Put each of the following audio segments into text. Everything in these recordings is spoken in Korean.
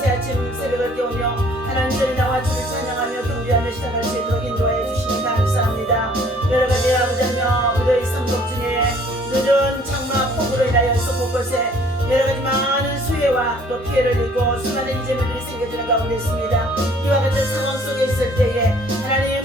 새 아침 새벽을 깨우며 하나님께는 나와 주를 찬양하며 경배하며 시작할 수 있도록 인도하여 주시니 감사합니다. 여러가지 아버지며 우리의 삶속 중에 늦은 장마 폭우로 인하여서 곳곳에 여러가지 많은 수해와 또 피해를 입고 수많은 이재민들이 생겨지는 가운데 있습니다. 이와 같은 상황 속에 있을 때에 하나님의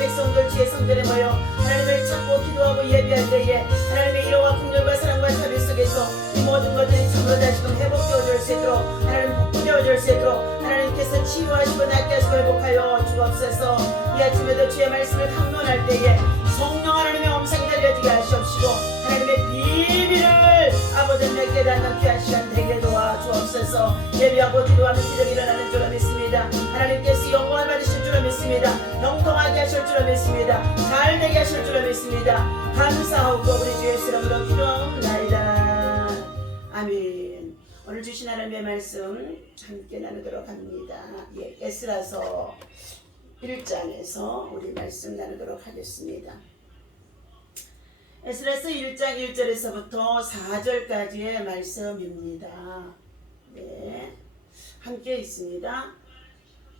백성들 주의 성전에 모여 하나님을 찾고 기도하고 예비할 때에 하나님의 일호와 긍휼과 사랑과 자비 속에서 이 모든 것들이 참으로 다시금 회복되어질 수 있도록 하나님 복되어질 수 있도록 하나님께서 치유하시고 낫게 하시고 회복하여 주옵소서. 이 아침에도 주의 말씀을 강론할 때에 성령 하나님의 음성이 들려지게 하시옵시고 하나님의 비밀을 아버지는 깨닫는 귀한 시간 되게 도와주옵소서. 예비하고 기도하는 기적이 일어나는 줄로 믿습니다. 하나님께서 영광을 받으실 줄로 믿습니다. 형통하게 하실 줄로 믿습니다. 잘되게 하실 줄로 믿습니다. 감사하고 우리 주 예수 이름으로 기도하옵나이다. 아멘. 오늘 주신 하나님의 말씀 함께 나누도록 합니다. 에스라서 1장에서 우리 말씀 나누도록 하겠습니다. 에스라서 1장 1절에서부터 4절까지의 말씀입니다. 네, 함께 있습니다.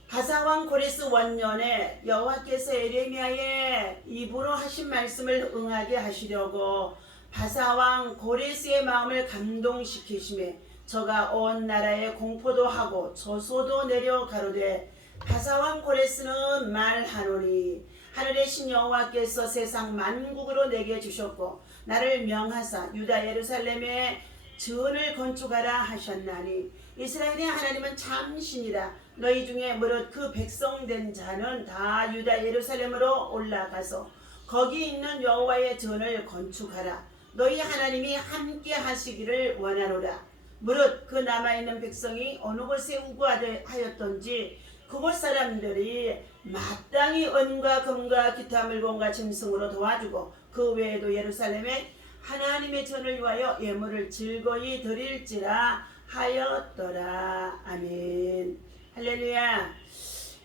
바사왕 고레스 원년에 여호와께서 에레미야의 입으로 하신 말씀을 응하게 하시려고 바사왕 고레스의 마음을 감동시키심에 저가 온 나라에 공포도 하고 저소도 내려 가로되 바사왕 고레스는 말하노니 하늘의 신 여호와께서 세상 만국으로 내게 주셨고 나를 명하사 유다 예루살렘에 전을 건축하라 하셨나니 이스라엘의 하나님은 참 신이라. 너희 중에 무릇 그 백성된 자는 다 유다 예루살렘으로 올라가서 거기 있는 여호와의 전을 건축하라. 너희 하나님이 함께 하시기를 원하노라. 무릇 그 남아있는 백성이 어느 곳에 우거하였던지 그곳 사람들이 마땅히 은과 금과 기타 물건과 짐승으로 도와주고 그 외에도 예루살렘에 하나님의 전을 위하여 예물을 즐거이 드릴지라 하였더라. 아멘. 할렐루야.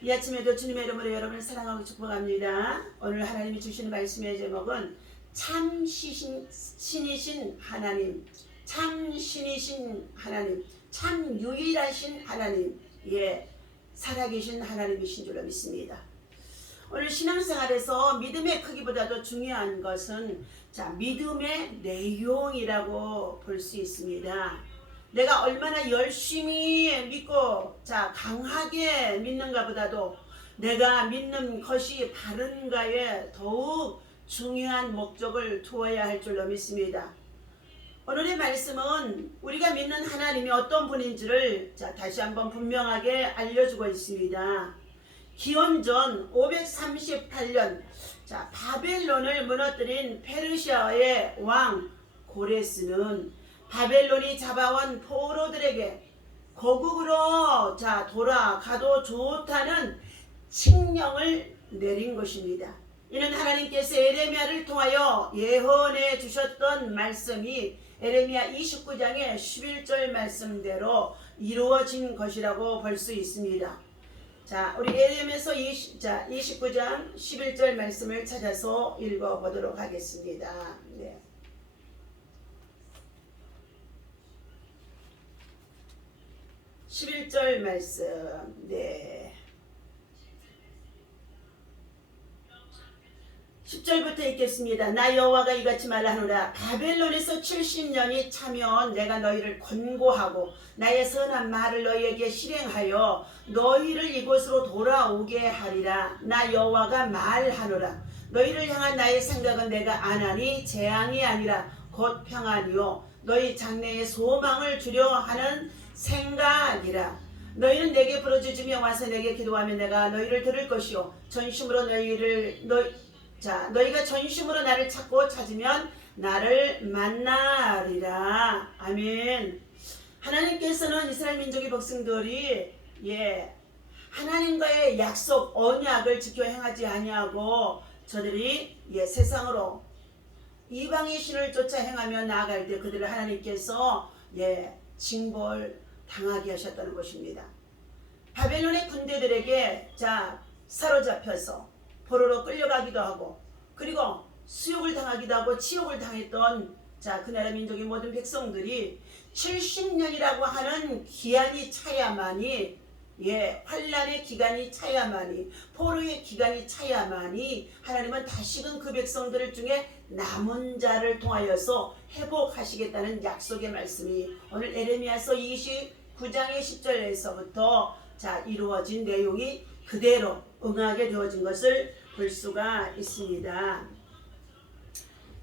이 아침에도 주님의 이름으로 여러분을 사랑하고 축복합니다. 오늘 하나님이 주시는 말씀의 제목은 참 신이신 하나님, 참 신이신 하나님, 참 유일하신 하나님, 살아계신 하나님이신 줄로 믿습니다. 오늘 신앙생활에서 믿음의 크기보다도 중요한 것은 믿음의 내용이라고 볼 수 있습니다. 내가 얼마나 열심히 믿고 강하게 믿는가 보다도 내가 믿는 것이 바른가에 더욱 중요한 목적을 두어야 할 줄로 믿습니다. 오늘의 말씀은 우리가 믿는 하나님이 어떤 분인지를 다시 한번 분명하게 알려주고 있습니다. 기원전 538년 바벨론을 무너뜨린 페르시아의 왕 고레스는 바벨론이 잡아온 포로들에게 고국으로 돌아가도 좋다는 칙령을 내린 것입니다. 이는 하나님께서 에레미야를 통하여 예언해 주셨던 말씀이 에레미야 29장의 11절 말씀대로 이루어진 것이라고 볼 수 있습니다. 우리 에레미야서 29장 11절 말씀을 찾아서 읽어보도록 하겠습니다. 네. 11절 말씀. 네. 10절부터 읽겠습니다. 나 여호와가 이같이 말하노라. 바벨론에서 70년이 차면 내가 너희를 권고하고 나의 선한 말을 너희에게 실행하여 너희를 이곳으로 돌아오게 하리라. 나 여호와가 말하노라. 너희를 향한 나의 생각은 내가 안 하니 재앙이 아니라 곧 평안이요 너희 장래에 소망을 주려 하는 생각이라. 너희는 내게 부르짖으며 와서 내게 기도하면 내가 너희를 들을 것이요 전심으로 너희가 전심으로 나를 찾으면 나를 만나리라. 아멘. 하나님께서는 이스라엘 민족의 백성들이 하나님과의 약속 언약을 지켜 행하지 아니하고 저들이 세상으로 이방의 신을 쫓아 행하며 나아갈 때 그들을 하나님께서 징벌 당하게 하셨다는 것입니다. 바벨론의 군대들에게 사로잡혀서 포로로 끌려가기도 하고 그리고 수욕을 당하기도 하고 치욕을 당했던 자, 그 나라 민족의 모든 백성들이 70년이라고 하는 기한이 차야만이, 환란의 기간이 차야만이, 포로의 기간이 차야만이 하나님은 다시금 그 백성들 중에 남은 자를 통하여서 회복하시겠다는 약속의 말씀이 오늘 에레미야서 29장의 10절에서부터 자, 이루어진 내용이 그대로 응하게 되어진 것을 볼 수가 있습니다.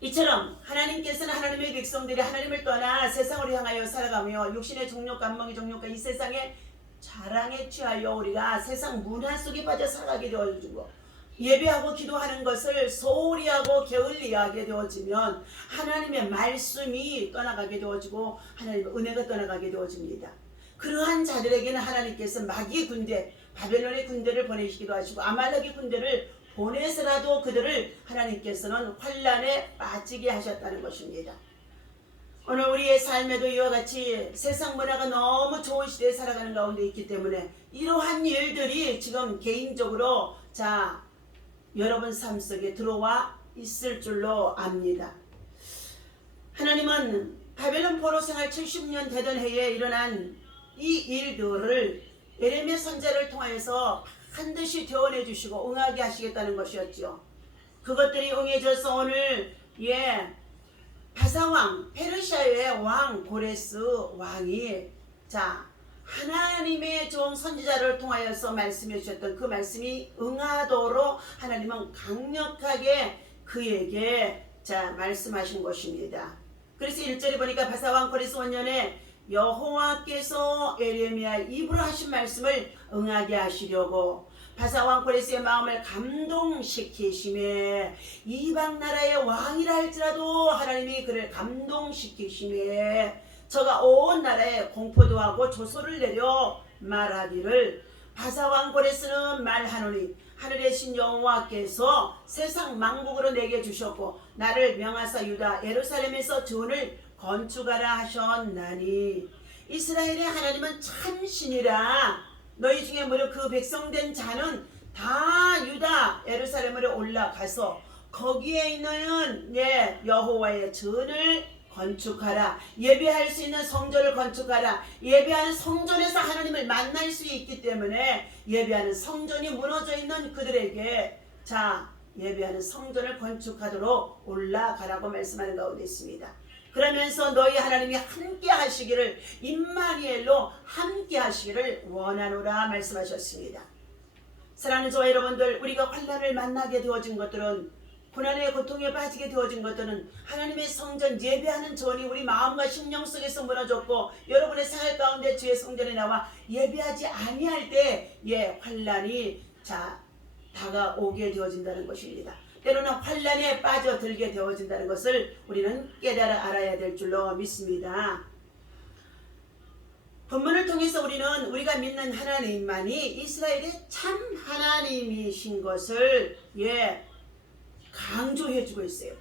이처럼 하나님께서는 하나님의 백성들이 하나님을 떠나 세상으로 향하여 살아가며 육신의 정욕, 감망의 정욕과 이 세상의 자랑에 취하여 우리가 세상 문화 속에 빠져 살아가게 되어지고 예배하고 기도하는 것을 소홀히 하고 게을리 하게 되어지면 하나님의 말씀이 떠나가게 되어지고 하나님의 은혜가 떠나가게 되어집니다. 그러한 자들에게는 하나님께서 마귀의 군대, 바벨론의 군대를 보내시기도 하시고 아말렉의 군대를 보내서라도 그들을 하나님께서는 환란에 빠지게 하셨다는 것입니다. 오늘 우리의 삶에도 이와 같이 세상 문화가 너무 좋은 시대에 살아가는 가운데 있기 때문에 이러한 일들이 지금 개인적으로 자, 여러분 삶 속에 들어와 있을 줄로 압니다. 하나님은 바벨론 포로 생활 70년 되던 해에 일어난 이 일들을 예레미야 선지자를 통하여서 반드시 대언해 주시고 응하게 하시겠다는 것이었지요. 그것들이 응해져서 오늘 바사왕 페르시아의 왕 고레스 왕이 자, 하나님의 종 선지자를 통하여서 말씀해 주셨던 그 말씀이 응하도록 하나님은 강력하게 그에게 자, 말씀하신 것입니다. 그래서 1절에 보니까 바사왕 고레스 원년에 여호와께서 예레미야 입으로 하신 말씀을 응하게 하시려고 바사왕 고레스의 마음을 감동시키심에 이방 나라의 왕이라 할지라도 하나님이 그를 감동시키심에 저가 온 나라에 공포도 하고 조소를 내려 말하기를 바사왕 고레스는 말하노니 하늘의 신 여호와께서 세상 만국으로 내게 주셨고 나를 명하사 유다 예루살렘에서 전을 건축하라 하셨나니 이스라엘의 하나님은 참신이라 너희 중에 무려 그 백성된 자는 다 유다 예루살렘으로 올라가서 거기에 있는 여호와의 전을 건축하라. 예배할 수 있는 성전을 건축하라. 예배하는 성전에서 하나님을 만날 수 있기 때문에 예배하는 성전이 무너져 있는 그들에게 자, 예배하는 성전을 건축하도록 올라가라고 말씀하는 가운데 있습니다. 그러면서 너희 하나님이 함께 하시기를 임마누엘로 함께 하시기를 원하노라 말씀하셨습니다. 사랑하는 저와 여러분들, 우리가 환난을 만나게 되어진 것들은 고난의 고통에 빠지게 되어진 것들은 하나님의 성전 예배하는 전이 우리 마음과 심령 속에서 무너졌고 여러분의 생활 가운데 주의 성전에 나와 예배하지 아니할 때 환난이 자 다가오게 되어진다는 것입니다. 때로는 환난에 빠져들게 되어진다는 것을 우리는 깨달아 알아야 될 줄로 믿습니다. 본문을 통해서 우리는 우리가 믿는 하나님만이 이스라엘의 참 하나님이신 것을 강조해주고 있어요.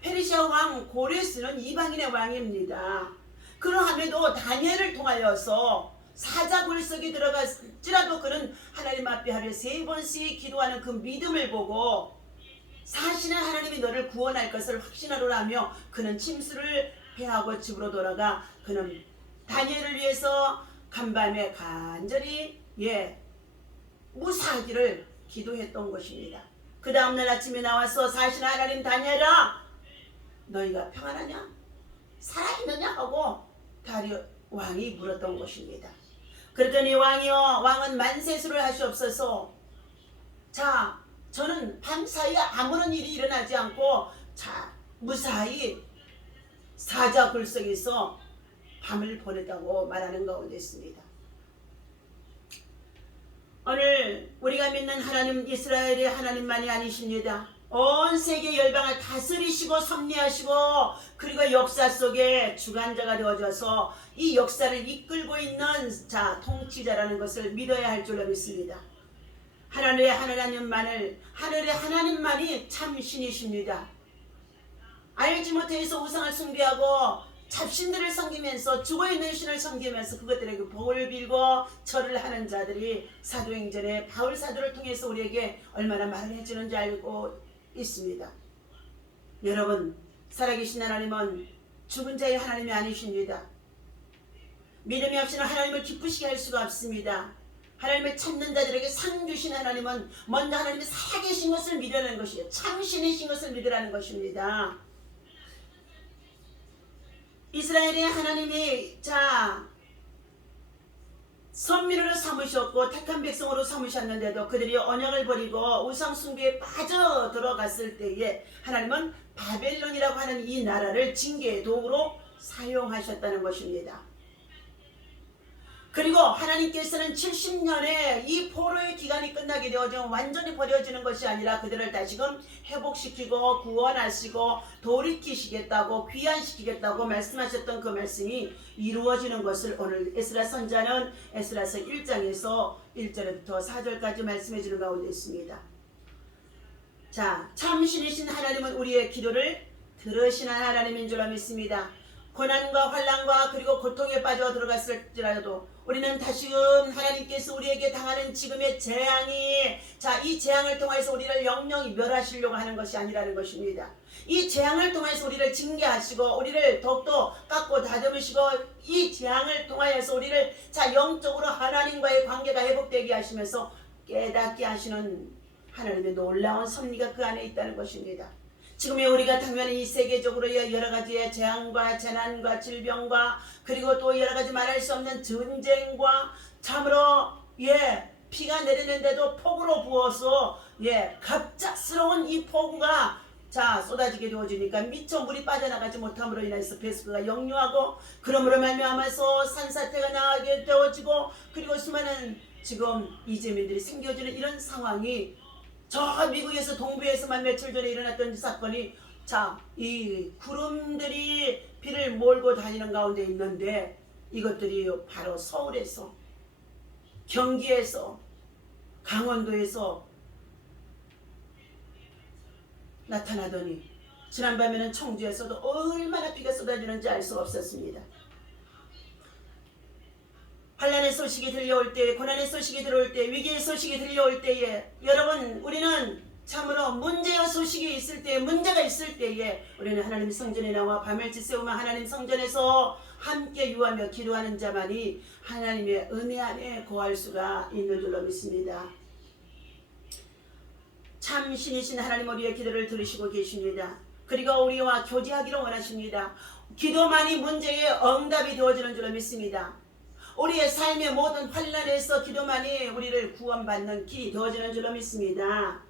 페르시아 왕 고레스는 이방인의 왕입니다. 그러함에도 다니엘을 통하여서 사자굴석에 들어갈지라도 그는 하나님 앞에 하루에 3번씩 기도하는 그 믿음을 보고 사실은 하나님이 너를 구원할 것을 확신하노라며 그는 침수를 패하고 집으로 돌아가 그는 다니엘을 위해서 간밤에 간절히 무사하기를 기도했던 것입니다. 그 다음날 아침에 나와서 사실 하나님 다니엘아 너희가 평안하냐? 살아있느냐? 하고 다리오 왕이 물었던 것입니다. 그랬더니 왕은 만세수를 하시옵소서. 자, 저는 밤사이에 아무런 일이 일어나지 않고 자 무사히 사자굴석에서 밤을 보냈다고 말하는 가운데 있습니다. 오늘 우리가 믿는 하나님 이스라엘의 하나님만이 아니십니다. 온 세계 열방을 다스리시고 섭리하시고 그리고 역사 속에 주관자가 되어져서 이 역사를 이끌고 있는 자 통치자라는 것을 믿어야 할 줄로 믿습니다. 하늘의 하나님만이 참 신이십니다. 알지 못해서 우상을 숭배하고 잡신들을 섬기면서 죽어있는 신을 섬기면서 그것들에게 복을 빌고 절을 하는 자들이 사도행전에 바울 사도를 통해서 우리에게 얼마나 말을 해주는지 알고 있습니다. 여러분, 살아계신 하나님은 죽은 자의 하나님이 아니십니다. 믿음이 없이는 하나님을 기쁘시게 할 수가 없습니다. 하나님을 찾는 자들에게 상 주신 하나님은 먼저 하나님이 살아계신 것을 믿으라는 것이에요. 참신이신 것을 믿으라는 것입니다. 이스라엘의 하나님이 선민으로 삼으셨고 택한 백성으로 삼으셨는데도 그들이 언약을 버리고 우상 숭배에 빠져 들어갔을 때에 하나님은 바벨론이라고 하는 이 나라를 징계의 도구로 사용하셨다는 것입니다. 그리고 하나님께서는 70년의 이 포로의 기간이 끝나게 되어지면 완전히 버려지는 것이 아니라 그들을 다시금 회복시키고 구원하시고 돌이키시겠다고 귀환시키겠다고 말씀하셨던 그 말씀이 이루어지는 것을 오늘 에스라 선자는 에스라서 1장에서 1절부터 4절까지 말씀해 주는 가운데 있습니다. 참신이신 하나님은 우리의 기도를 들으시는 하나님인 줄 믿습니다. 고난과 환난과 그리고 고통에 빠져 들어갔을지라도 우리는 다시금 하나님께서 우리에게 당하는 지금의 재앙이 이 재앙을 통해서 우리를 영영히 멸하시려고 하는 것이 아니라는 것입니다. 이 재앙을 통해서 우리를 징계하시고 우리를 더욱더 깎고 다듬으시고 이 재앙을 통하여서 우리를 영적으로 하나님과의 관계가 회복되게 하시면서 깨닫게 하시는 하나님의 놀라운 섭리가 그 안에 있다는 것입니다. 지금의 우리가 당연히 세계적으로 여러 가지의 재앙과 재난과 질병과 그리고 또 여러 가지 말할 수 없는 전쟁과 참으로 비가 내리는데도 폭우로 부어서 갑작스러운 이 폭우가 쏟아지게 되어지니까 미처 물이 빠져나가지 못함으로 인해서 배수구가 역류하고 그러므로 말미암아서 산사태가 나게 되어지고 그리고 수많은 지금 이재민들이 생겨지는 이런 상황이 저 미국에서 동부에서만 며칠 전에 일어났던 사건이 이 구름들이 비를 몰고 다니는 가운데 있는데 이것들이 바로 서울에서 경기에서 강원도에서 나타나더니 지난밤에는 청주에서도 얼마나 비가 쏟아지는지 알 수가 없었습니다. 환난의 소식이 들려올 때, 고난의 소식이 들어올 때, 위기의 소식이 들려올 때에 여러분 우리는 참으로 문제의 소식이 있을 때, 문제가 있을 때에 우리는 하나님 성전에 나와 밤을 지새우며 하나님 성전에서 함께 유하며 기도하는 자만이 하나님의 은혜 안에 거할 수가 있는 줄로 믿습니다. 참 신이신 하나님 우리의 기도를 들으시고 계십니다. 그리고 우리와 교제하기를 원하십니다. 기도만이 문제의 응답이 되어지는 줄로 믿습니다. 우리의 삶의 모든 환난에서 기도만이 우리를 구원받는 길이 되어지는 줄로 믿습니다.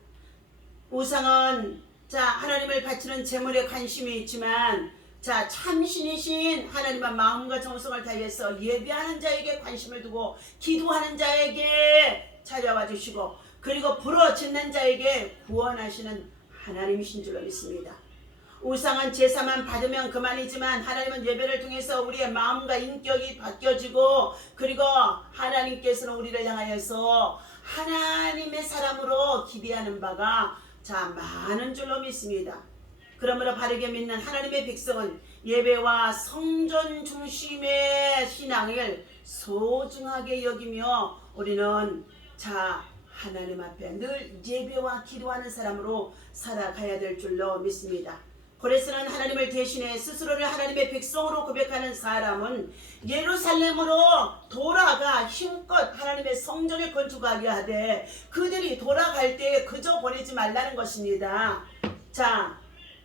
우상은 하나님을 바치는 제물에 관심이 있지만 참신이신 하나님의 마음과 정성을 다해서 예배하는 자에게 관심을 두고 기도하는 자에게 찾아와 주시고 그리고 부르짖는 자에게 구원하시는 하나님이신 줄로 믿습니다. 우상은 제사만 받으면 그만이지만 하나님은 예배를 통해서 우리의 마음과 인격이 바뀌어지고 그리고 하나님께서는 우리를 향하여서 하나님의 사람으로 기대하는 바가 많은 줄로 믿습니다. 그러므로 바르게 믿는 하나님의 백성은 예배와 성전 중심의 신앙을 소중하게 여기며 우리는 하나님 앞에 늘 예배와 기도하는 사람으로 살아가야 될 줄로 믿습니다. 고레스는 하나님을 대신해 스스로를 하나님의 백성으로 고백하는 사람은 예루살렘으로 돌아가 힘껏 하나님의 성전을 건축하게 하되 그들이 돌아갈 때에 그저 보내지 말라는 것입니다.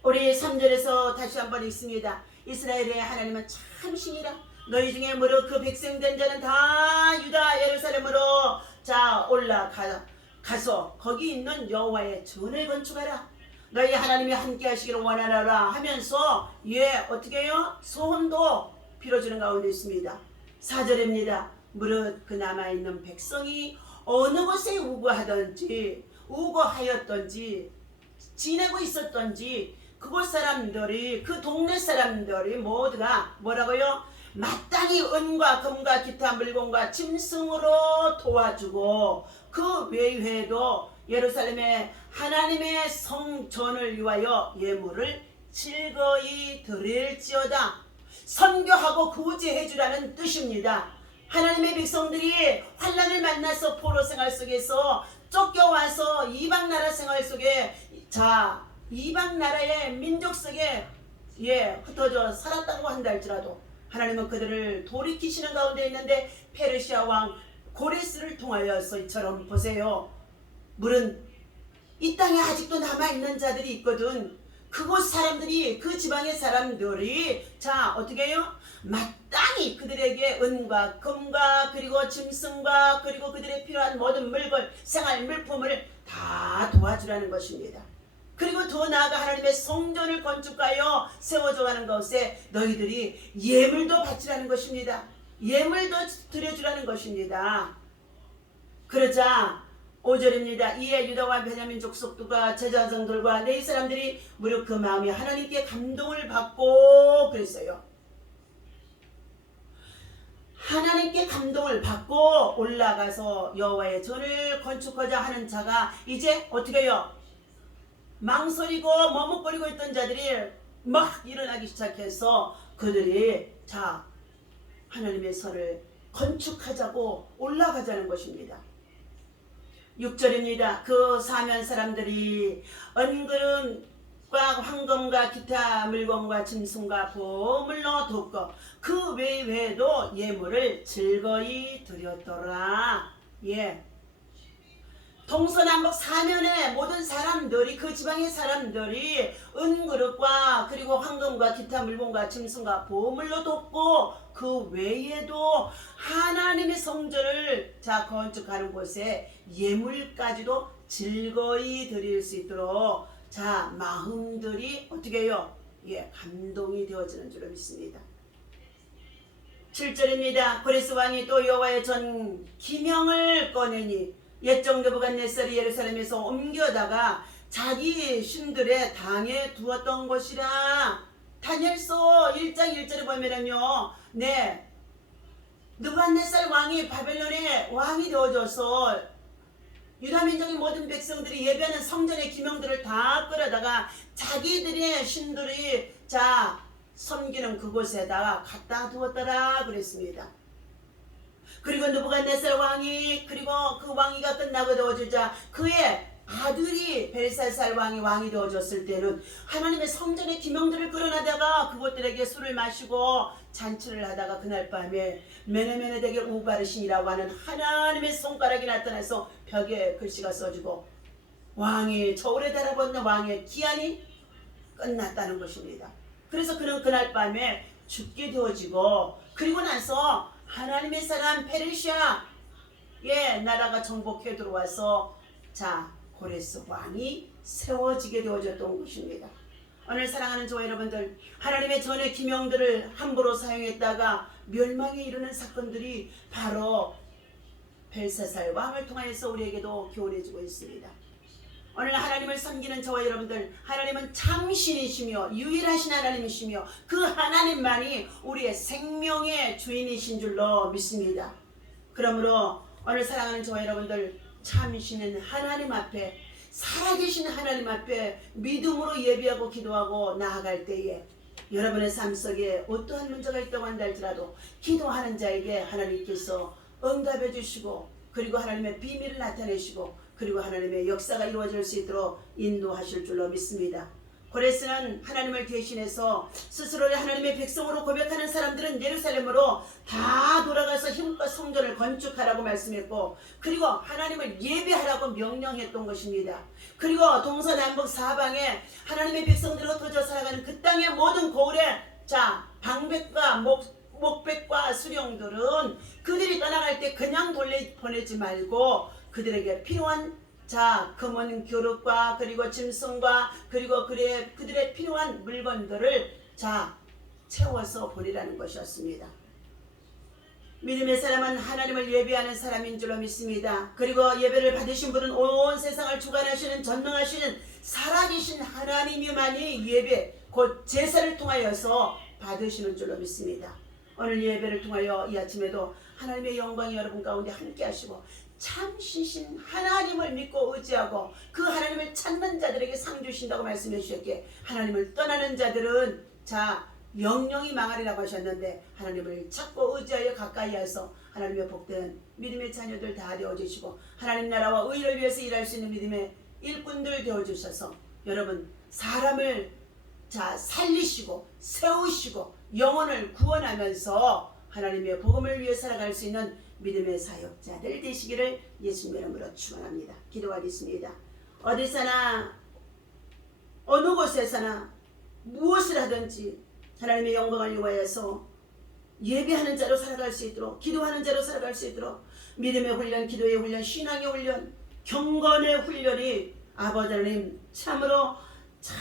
우리 3절에서 다시 한번 읽습니다. 이스라엘의 하나님은 참신이라 너희 중에 무릇 그 백성된 자는 다 유다 예루살렘으로 올라가서 거기 있는 여호와의 전을 건축하라. 너희 하나님이 함께 하시기를 원하노라 하면서 어떻게 해요? 소원도 빌어주는 가운데 있습니다. 4절입니다. 무릇 그 남아있는 백성이 어느 곳에 우거하였던지 지내고 있었던지 그곳 사람들이 그 동네 사람들이 모두가 뭐라고요? 마땅히 은과 금과 기타 물건과 짐승으로 도와주고 그 외에도 예루살렘에 하나님의 성전을 위하여 예물을 즐거이 드릴지어다. 선교하고 구제해 주라는 뜻입니다. 하나님의 백성들이 환난을 만나서 포로 생활 속에서 쫓겨와서 이방 나라 생활 속에 이방 나라의 민족 속에 흩어져 살았다고 한다 할지라도 하나님은 그들을 돌이키시는 가운데 있는데 페르시아 왕 고레스를 통하여서 이처럼 보세요. 물은 이 땅에 아직도 남아있는 자들이 있거든. 그곳 사람들이, 그 지방의 사람들이 어떻게 해요? 마땅히 그들에게 은과 금과 그리고 짐승과 그리고 그들의 필요한 모든 물건, 생활 물품을 다 도와주라는 것입니다. 그리고 더 나아가 하나님의 성전을 건축하여 세워져가는 것에 너희들이 예물도 바치라는 것입니다. 예물도 드려주라는 것입니다. 그러자 5절입니다. 이에 유다와 베냐민 족속들과 제자장들과 네 사람들이 무릇 그 마음에 하나님께 감동을 받고 그랬어요. 하나님께 감동을 받고 올라가서 여호와의 전을 건축하자 하는 자가 이제 어떻게 해요? 망설이고 머뭇거리고 있던 자들이 막 일어나기 시작해서 그들이 하나님의 선을 건축하자고 올라가자는 것입니다. 6절입니다. 그 사면 사람들이 은금과 황금과 기타 물건과 짐승과 보물로 돕고 그 외에도 예물을 즐거이 드렸더라. 동서남북 사면의 모든 사람들이, 그 지방의 사람들이 은그릇과 그리고 황금과 기타 물건과 짐승과 보물로 돕고 그 외에도 하나님의 성전을 건축하는 곳에 예물까지도 즐거이 드릴 수 있도록 마음들이 어떻게 해요? 감동이 되어지는 줄로 믿습니다. 7절입니다. 고레스 왕이 또 여호와의 전 기명을 꺼내니 옛적 느부갓네살이 예루살렘에서 옮겨다가 자기 신들의 당에 두었던 것이라. 다니엘서 1장 1절에 보면은요, 느부갓네살 왕이 바벨론의 왕이 되어져서 유다민족의 모든 백성들이 예배하는 성전의 기명들을 다 끌어다가 자기들의 신들이 섬기는 그곳에다가 갖다 두었더라 그랬습니다. 그리고 느부갓네살 왕이, 그리고 그 왕위가 끝나고 되어주자 그의 아들이 벨사살 왕이 되어졌을 때는 하나님의 성전의 기명들을 끌어내다가 그것들에게 술을 마시고 잔치를 하다가 그날 밤에 메네메네덱의 우바르신이라고 하는 하나님의 손가락이 나타나서 벽에 글씨가 써지고 왕이 저울에 달아붙는 왕의 기한이 끝났다는 것입니다. 그래서 그는 그날 밤에 죽게 되어지고, 그리고 나서 하나님의 사람 페르시아 나라가 정복해 들어와서 고레스 왕이 세워지게 되어졌던 것입니다. 오늘 사랑하는 저와 여러분들, 하나님의 전의 기명들을 함부로 사용했다가 멸망에 이르는 사건들이 바로 벨사살 왕을 통하여서 우리에게도 교훈해주고 있습니다. 오늘 하나님을 섬기는 저와 여러분들, 하나님은 참 신이시며 유일하신 하나님이시며 그 하나님만이 우리의 생명의 주인이신 줄로 믿습니다. 그러므로 오늘 사랑하는 저와 여러분들, 참 신은 하나님 앞에, 살아계신 하나님 앞에 믿음으로 예비하고 기도하고 나아갈 때에 여러분의 삶 속에 어떠한 문제가 있다고 한다 할지라도 기도하는 자에게 하나님께서 응답해 주시고, 그리고 하나님의 비밀을 나타내시고, 그리고 하나님의 역사가 이루어질 수 있도록 인도하실 줄로 믿습니다. 고레스는 하나님을 대신해서 스스로를 하나님의 백성으로 고백하는 사람들은 예루살렘으로 다 돌아가서 힘껏 성전을 건축하라고 말씀했고, 그리고 하나님을 예배하라고 명령했던 것입니다. 그리고 동서남북 사방에 하나님의 백성들이 흩어져 살아가는 그 땅의 모든 고을에 방백과 목백과 수령들은 그들이 떠나갈 때 그냥 보내지 말고 그들에게 필요한 금은 교릇과 그리고 짐승과 그리고 그들의 필요한 물건들을 채워서 보내라는 것이었습니다. 믿음의 사람은 하나님을 예배하는 사람인 줄로 믿습니다. 그리고 예배를 받으신 분은 온 세상을 주관하시는 전능하시는 살아계신 하나님이만이 예배 곧 제사를 통하여서 받으시는 줄로 믿습니다. 오늘 예배를 통하여 이 아침에도 하나님의 영광이 여러분 가운데 함께 하시고 참 신신 하나님을 믿고 의지하고 그 하나님을 찾는 자들에게 상 주신다고 말씀해 주셨기에, 하나님을 떠나는 자들은 영영이 망하리라고 하셨는데 하나님을 찾고 의지하여 가까이 해서 하나님의 복된 믿음의 자녀들 다 되어주시고 하나님 나라와 의를 위해서 일할 수 있는 믿음의 일꾼들 되어주셔서 여러분 사람을 살리시고 세우시고 영혼을 구원하면서 하나님의 복음을 위해 살아갈 수 있는 믿음의 사역자들 되시기를 예수님 이름으로 축원합니다. 기도하겠습니다. 어디서나 어느 곳에서나 무엇을 하든지 하나님의 영광을 위하여서 예배하는 자로 살아갈 수 있도록, 기도하는 자로 살아갈 수 있도록 믿음의 훈련, 기도의 훈련, 신앙의 훈련, 경건의 훈련이 아버지 하나님 참으로 잘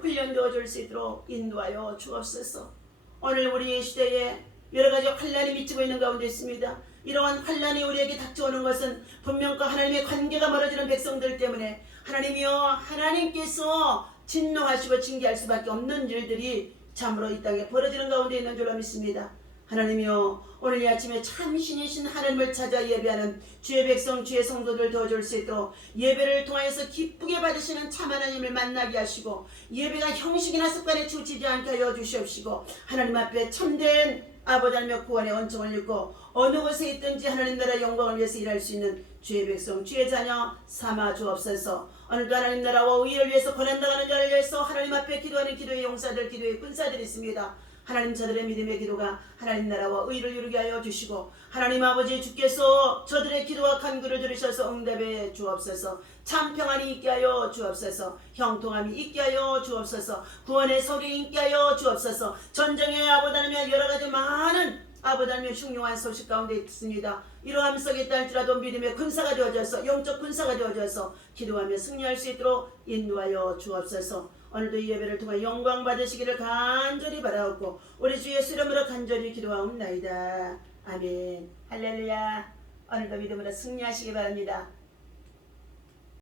훈련되어 줄 수 있도록 인도하여 주옵소서. 오늘 우리의 시대에 여러 가지 환난이 미치고 있는 가운데 있습니다. 이러한 환난이 우리에게 닥쳐오는 것은 분명과 하나님의 관계가 멀어지는 백성들 때문에 하나님이여, 하나님께서 진노하시고 징계할 수밖에 없는 일들이 참으로 이 땅에 벌어지는 가운데 있는 줄로 믿습니다. 하나님이여, 오늘 이 아침에 참 신이신 하나님을 찾아 예배하는 주의 백성, 주의 성도들 도와줄 수 있도록 예배를 통하여서 기쁘게 받으시는 참 하나님을 만나게 하시고 예배가 형식이나 습관에 치우치지 않게 하여 주시옵시고 하나님 앞에 참된 아버지 하나님의 구원의 언총을 읽고 어느 곳에 있든지 하나님 나라 영광을 위해서 일할 수 있는 주의 백성, 주의 자녀 삼아 주옵소서. 오늘도 하나님 나라와 의를 위해서 고난당하는 자를 위해서 하나님 앞에 기도하는 기도의 용사들, 기도의 군사들이 있습니다. 하나님, 저들의 믿음의 기도가 하나님 나라와 의를 이루게 하여 주시고 하나님 아버지 주께서 저들의 기도와 간구를 들으셔서 응답해 주옵소서. 참 평안이 있게 하여 주옵소서. 형통함이 있게 하여 주옵소서. 구원의 소리 있게 하여 주옵소서. 전쟁의 아버지 하나님 여러 가지 많은 아버지 하나님 흉흉한 소식 가운데 있습니다. 이러함 속에 있다 할지라도 믿음의 군사가 되어져서, 영적 군사가 되어져서 기도하며 승리할 수 있도록 인도하여 주옵소서. 오늘도 이 예배를 통해 영광 받으시기를 간절히 바라옵고 우리 주 예수 이름으로 간절히 기도하옵나이다. 아멘. 할렐루야. 오늘도 믿음으로 승리하시기 바랍니다.